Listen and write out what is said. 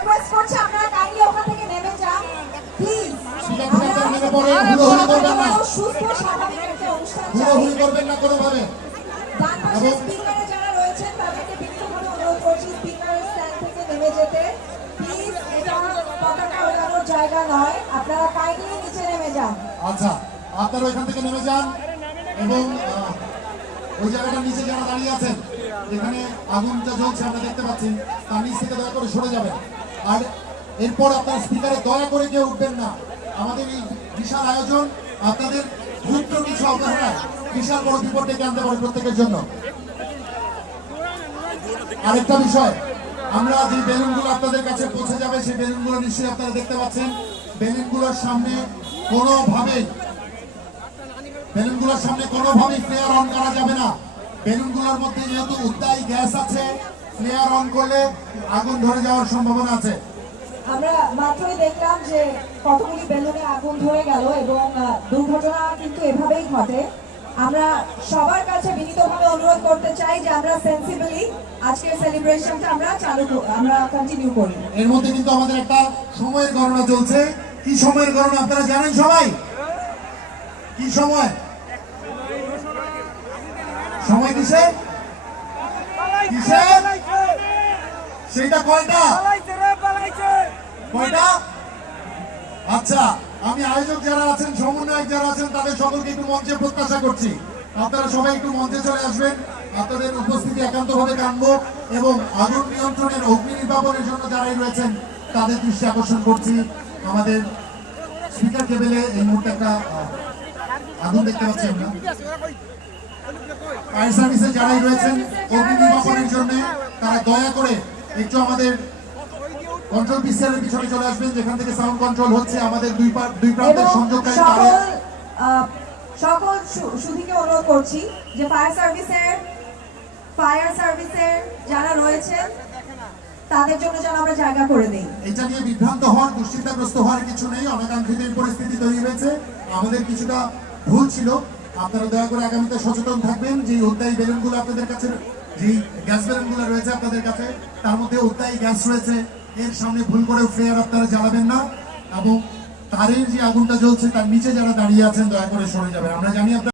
Request করছি আপনারা ওখান থেকে নেমে যান। প্লিজ ঠিক আছে, আপনারা নেমে পড়েন, হুড়োহুড়ি করবেন না। সুস্থ স্বাভাবিক একটা অনুষ্ঠান করবেন না কোনোভাবে। ডান পাশে স্পিকারে যারা রয়েছেন তাদেরকে বিনীতভাবে অনুরোধ করছি স্পিকারের স্ট্যান্ড থেকে নেমে যেতে। প্লিজ এটা পতাকা ওঠানোর জায়গা নয়। আপনারা কাইন্ডলি নিচে নেমে যান। আচ্ছা আপনারা ওইখান থেকে নেমে যান এবং ওই জায়গাটার নিচে যারা দাঁড়িয়ে আছেন এখানে আগুনটা জ্বলছে আমরা দেখতে পাচ্ছি তার নিচ থেকে দয়া করে সরে যাবেন। আর এরপর আপনার স্পিকারে দয়া করে কেউ উঠবেন না। আমাদের এই বিশাল আয়োজন, আপনাদের ক্ষুদ্র কিছু অবহেলায় বিশাল বড় বিপদ ডেকে আনতে পারে প্রত্যেকের জন্য। আরেকটা বিষয়, আমরা যে বেলুনগুলো আপনাদের কাছে পৌঁছে যাবে, সেই বেলুনগুলো নিশ্চয়ই আপনারা দেখতে পাচ্ছেন। বেলুনগুলোর সামনে কোনোভাবেই বেলুনগুলোর সামনে কোনোভাবেই ফ্লেয়ার অন করা যাবে না। বেলুনগুলোর মধ্যে যেহেতু উদ্দায়ী গ্যাস আছে ফ্লেয়ার অন করলে আগুন ধরে যাওয়ার সম্ভাবনা আছে। আমরা মাত্রই দেখলাম যে কতগুলি বেলুনে আগুন ধরে গেল এবং দুর্ঘটনা কিন্তু এভাবেই ঘটে। আমরা সবার কাছে বিনীতভাবে অনুরোধ করতে চাই যে আমরা সেন্সিবলি আজকের সেলিব্রেশনটা আমরা চালু আমরা কন্টিনিউ করি। এর মধ্যে কিন্তু আমাদের একটা সময়ের গণনা চলছে। কি সময়ের গণনা আপনারা জানেন সবাই? কি সময়? সময় কিসে কিসে সেইটা কয়টা? কয়টা? আচ্ছা আমি আয়োজক যারা আছেন সমন্বয়ক যারা আছেন তাদের সকলকে একটু মঞ্চে প্রত্যাশা করছি। আপনারা সবাই একটু মঞ্চে চলে আসবেন। আপনাদের উপস্থিতি একান্তভাবে কানবো এবং আগুন নিয়ন্ত্রণের অগ্নি নির্বাপনের জন্য যারাই রয়েছেন তাদের দৃষ্টি আকর্ষণ করছি। আমাদের স্পিকার টেবিলে এই মুহূর্তে একটা আগুন দেখতে পাচ্ছি আমরা। ফায়ার সার্ভিসে যারাই রয়েছেন অগ্নি নির্বাপনের জন্য তারা দয়া করে একটু আমাদের কন্ট্রোল পিসিআর পিছনে চলে আসবেন যেখান থেকে সাউন্ড কন্ট্রোল হচ্ছে আমাদের দুই দুই প্রান্তের সংযোগকারী সকল তারে। সকল সুধীকে অনুরোধ করছি যে ফায়ার সার্ভিসের ফায়ার সার্ভিসের যারা রয়েছেন তাদের জন্য যেন আমরা জায়গা করে দিই এটা নিয়ে বিভ্রান্ত হওয়ার দুশ্চিন্তাগ্রস্ত হওয়ার কিছু নেই অনাকাঙ্ক্ষিত পরিস্থিতি তৈরি হয়েছে। আমাদের কিছুটা ভুল ছিল। আপনারা দয়া করে আগামীতে সচেতন থাকবেন যে উদ্দায়ী বেলুনগুলো আপনাদের কাছে যে গ্যাস বেলুনগুলো রয়েছে আপনাদের কাছে, তার মধ্যে উদ্দায়ী গ্যাস রয়েছে। এর সামনে ভুল করে ফ্লেয়ার আপনারা জ্বালাবেন না। এবং তারের যে আগুনটা জ্বলছে, তার নিচে যারা দাঁড়িয়ে আছেন, দয়া করে সরে যাবেন। আমরা জানি আপনারা